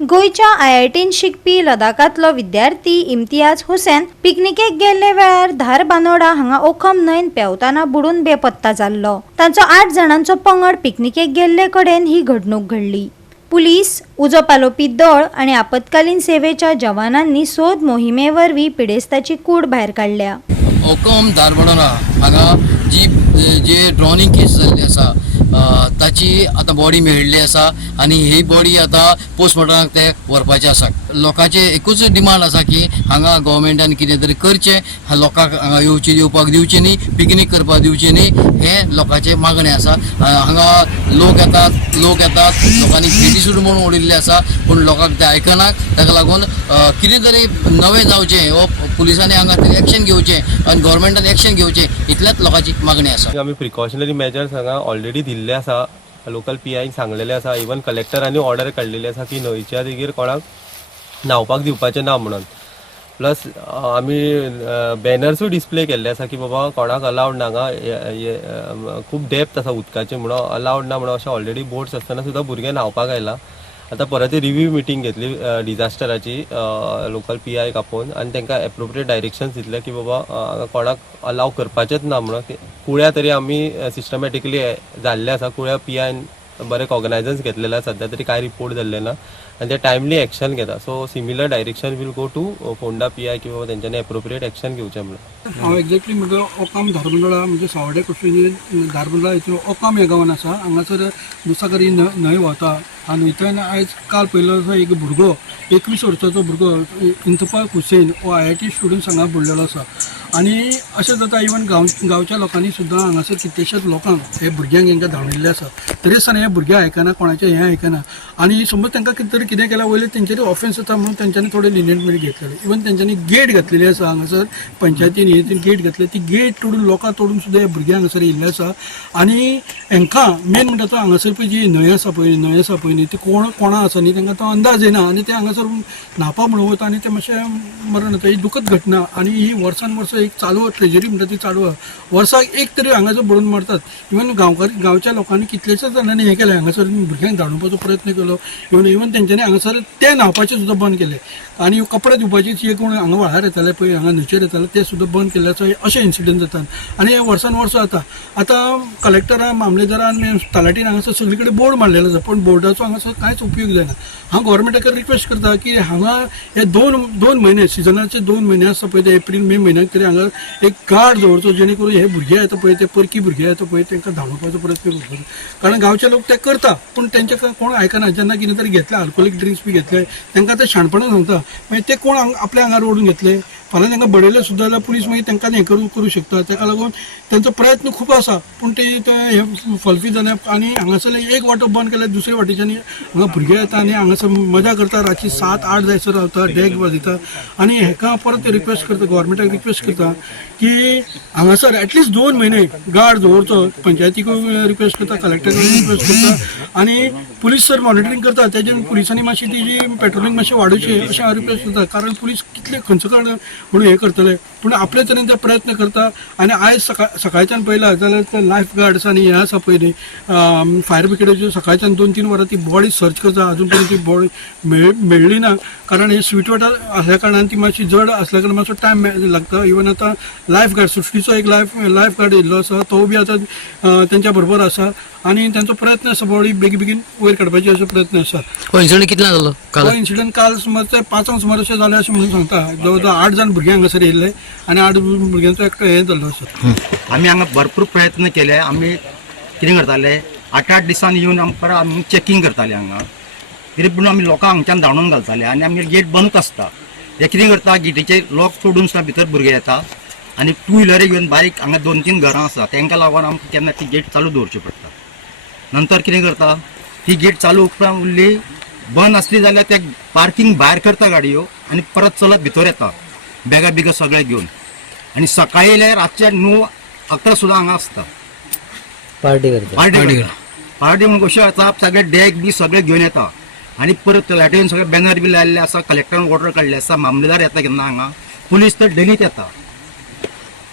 गोयच्या IITन शिकपी लडाखातलो विद्यार्थी इम्तियाज हुसेन पिकनिकेक गेल्ले वेळार धारबांदोडा हांगा ओखम न्हंयेत पेंवताना बुडून बेपत्ता जाल्लो। तांचो 8 जाणांचो पंगड पिकनिकेक गेल्ले कडेन ही घडणूक घडली। पुलीस, उजो पालोवपी दळ आनी आपतकालीन सेवेच्या जवानांनी सोद मोहिमेवरवीं पिडेस्ताची कूड भायर काडल्या। ओखम धारबांदोडा हांगा जी ड्रॉनिंग केस जाल्ली आसा ताची आता बॉडी मेळिल्ली आसा आनी ही बॉडी आता पोस्टमॉर्टमाक ते व्हरपाचे आसा। लोकांचे एकूच डिमांड आसा की हांगा गव्हर्मेंटान कितें तरी करचें, लोकांक हांगा येवपाक दिवचें न्ही, पिकनीक करपाक दिवचें न्ही, हे लोकांचे मागणें आसा। हांगा लोक येतात लोकांनी खेटी सुरू म्हणून उडयल्ली आसा, पूण लोकांक ते आयकनात। ताका लागून कितें तरी नवें जावचें व पुलिसांनी हांगा तरी एक्शन घेवचें आनी गव्हर्मेंटान एक्शन घेवचें, इतल्याच लोकांची मागणी आसा। आमी प्रिकॉशनरी मेजर्स हांगा ऑलरेडी दिल्ले आसा, लोकल PIक सांगलेले आसा, इवन कलेक्टरांनी ऑर्डर काडलेली आसा की न्हंयच्या देगेर कोणाक न्हावपाक दिवपाचें ना म्हणून। प्लस आमी बॅनर्सूय डिस्प्ले केल्ले आसा की बाबा कोणाक अलावड ना, हांगा खूब डेप्थ आसा उदकाची म्हणून अलावड ना म्हणून अशें ऑलरेडी बोट्स आसतना सुद्दां भुरगे न्हावपाक आयला। आतां परत रिव्यू मिटींग घेतली डिजास्टराची लोकल PIक आपोवन आनी तांकां एप्रोप्रिएट डायरेक्शन्स दितले की बाबा हांगा कोणाक अलाव करपाचेंच ना म्हणून। कुळ्या तरी आमी सिस्टमॅटिकली जाल्ले आसा, कुळ्या PIन बरे कॉग्नायझन्स घेतलेले आसा, सद्या तरी कांय रिपोर्ट जाल्ले ना आनी ते टायमली एक्शन घेता। So similar direction will go to Ponda PI की बाबा तेंच्यांनी एप्रोप्रिएट एक्शन घेवचें म्हणून। हांव एक्झॅक्टली म्हजो ओकाम धारबांदोडा म्हणजे सावड्डे कॉन्स्टिट्युएन्सी धारबांदोडा हितून ओकाम हे गांवान आसा। हांगासर दुसाकरी न्हंय व्हांवता आनी हितून आयज काल पयलो एक भुरगो 21 वर्साचो भुरगो इंतफाक हुसेन हो IIT स्टुडंट हांगा बुडलेलो आसा। आनी अशें जाता इवन गांवच्या लोकांनी सुद्दां हांगासर कितलेशेच लोकांक हे भुरग्यांक हांकां धांवडिल्ले आसा, तरी आसतना हे भुरगे आयकना, कोणाचें हें आयकना। आनी समज तांकां कितें केल्यार वयले तेंच्यांनी ऑफेन्स जाता म्हणून तेंच्यांनी थोडे लिनियंटमेंट घेतलेले। इवन तेंच्यांनी गेट घातलेली आसा हांगासर, पंचायतीन हेतून गेट घातले, ती गेट तोडून लोकां तोडून सुद्दां हे भुरगे हांगासर येयल्ले आसा। आनी हांकां मेन म्हणटा तो हांगासर पळय जी न्हंय आसा पळय न्ही ती कोणा आसा न्ही तांकां तो अंदाज येना आनी ते हांगासर न्हावपा म्हणून वता आनी ते मातशें मरण जाता। ही दुखद घटना आनी ही वर्सान वर्स एक चालू ट्रेजरी म्हणटा ती चालू आहा। वर्साक एक तरी हांगासर बुडून मरतात। इवन गांवच्या लोकांनी कितलेशेच जाणांनी हें केलें, हांगासर भुरग्यांक धाडपाचो प्रयत्न केलो। इवन तेंच्यांनी हांगासर ते न्हावपाचें सुद्दां बंद केलें आनी कपडे धुवपाची जे कोण हांगा व्हाळार येताले पळय, हांगा न्हंयचेर येताले ते सुद्दां बंद केल्ले आसा। अशें इन्सिडंट जातात आनी हे वर्सान वर्स जाता। आतां कलेक्टरान, मामलेदारान, तलाटीन हांगासर सगळे कडेन बोर्ड मारलेलो आसा, पूण बोर्डाचो हांगासर कांयच उपयोग जायना। हांव गव्हर्मेंटाक रिक्वेस्ट करता की हांगा हे दोन म्हयने सिजनाचे 2 म्हयने आसा पळय ते एप्रील मे म्हयन्याक तरी हांगा एक गार्ड दवरचो, जेणे करून हे भुरगे येता पळय ते परकी भुरगे येता पळय तांकां धांवपाचो प्रयत्न करपाचो। कारण गांवचे लोक ते करता पूण तेंचे कोण आयकना। जेन्ना कितें तरी घेतले, अल्कोहोलीक ड्रिंक्स बी घेतले, तांकां ते शाणपणां सांगता, मागीर ते कोण आपल्या आंगार ओडून घेतले, फाल्यां तांकां बडयले सुद्दां जाल्यार पुलीस मागीर तांकां हें करूं शकता। ताका लागून तांचो प्रयत्न खूब आसा पूण ते हे फलफी जाल्या। आनी हांगासर एक वाटो बंद केल्यार दुसरे वाटेच्यानी हांगा भुरगे येता आनी हांगासर मजा करता, रातची 7-8 जायसर रावता, डेक वाजयता। आनी हाका परत रिक्वेस्ट करता, गव्हर्मेंटाक रिक्वेस्ट करता की हांगासर एटलिस्ट 2 म्हयने गार्ड दवरचो। पंचायतीकूय रिक्वेस्ट करता, कलेक्टराकूय रिक्वेस्ट करता आनी पुलीस सर मॉनिटरींग करता, तेजें पुलिसांनी मातशी तेजी पेट्रोलिंग मातशें वाडोवचें अशें हांव रिक्वेस्ट करता। कारण पुलीस कितले खंयचो काळ म्हणून हे करतले पूण आपले तरेन ते प्रयत्न करता। आनी आयज सकाळच्यान पळयलां जाल्यार ते लायफ गार्ड्स आनी हें आसा पळय न्ही, फायर ब्रिगेडाच्यो सकाळच्यान 2-3 वरां ती बॉडी सर्च करता, अजून पर्यंत ती बॉडी मेळ्ळी ना। कारण हे स्वीट वॉटर आसल्या कारणान ती मातशी जड आसल्या कारणान मातसो टायम लागता। इवन आतां लायफ गार्ड सृश्टीचो एक लायफ गार्ड येयल्लो आसा, तो बी आतां तेंच्या बरोबर आसा आनी तांचो प्रयत्न आसा बॉडी बेगीन वयर काडपाचो असो प्रयत्न आसा। हो इन्सिडंट कितला जालो? हो इन्सिडंट काल सुमार 5 सुमार अशें जालें अशें म्हणून सांगता। जवळ जवळ 8 जाण भुरगे हांगासर येयल्ले आनी 8 भुरग्यांचो एकटो हें जाल्लो आसा। आमी हांगा भरपूर प्रयत्न केले। आमी कितें करताले, 8-8 दिसांनी येवन आमी चॅकिंग करताले हांगा, तरी पूण आमी लोकांक हांगच्यान धांवून घालताले आनी आमगे गेट बंदूच आसता। हे कितें करता, गेटीचे लॉक तोडून सुद्दां भितर भुरगे येता आनी 2 व्हिलरी घेवन बारीक हांगा 2-3 घरां आसा, तांकां लागून आमकां केन्ना ती गेट चालू दवरची पडटा। नंतर कितें करता, ती गेट चालू उपरांत उरली बंद आसली जाल्यार ते पार्किंग भायर करता गाडयो आनी परत चलत भितर येता बॅगा सगळे घेवन। आनी सकाळी येयल्यार रातचे 9-11 सुद्दां हांगा आसता, पार्टी म्हणून कशें जाता, सगळे डेक बी सगळे घेवन येता आनी परत लायटीन सगळे बॅनर बी लायल्ले आसा, कलेक्टरान ऑर्डर काडले आसा, मामलेदार येता केन्ना हांगा, पुलीस तर डेलीच येता।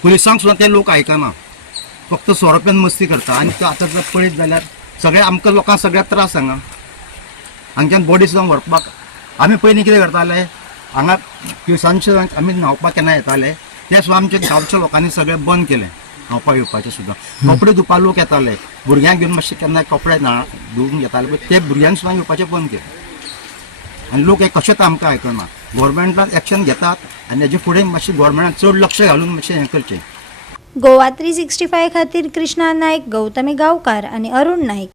पुलिसांक सुद्दां ते लोक आयकना, फक्त 100 रुपयान मस्ती करता। आनी तो आतां जर पळयत जाल्यार सगळे आमकां लोकांक सगळ्याक त्रास हांगा, हांगच्यान बॉडी सुद्दां व्हरपाक आमी पयलीं कितें करताले हांगा तिळसांजचे आमी न्हांवपाक केन्ना येताले ते सुद्दां आमच्या गांवच्या लोकांनी सगळें बंद केलें न्हांवपाक येवपाचें सुद्दां कपडे धुवपाक लोक येताले भुरग्यांक घेवन मातशे केन्ना कपडे धुवून घेताले पण ते भुरग्यांक सुद्दां येवपाचें बंद केलें आनी लोक हे कशेंच आमकां आयकना गोवोरमेंटान एक्शन घेतात आनी हेजे फुडें मातशें गोवोरमेंटान चड लक्ष घालून मातशें हें करचें. गोवा 365 खातीर कृष्णा नायक, गौतमी गांवकार आणि अरुण नाईक.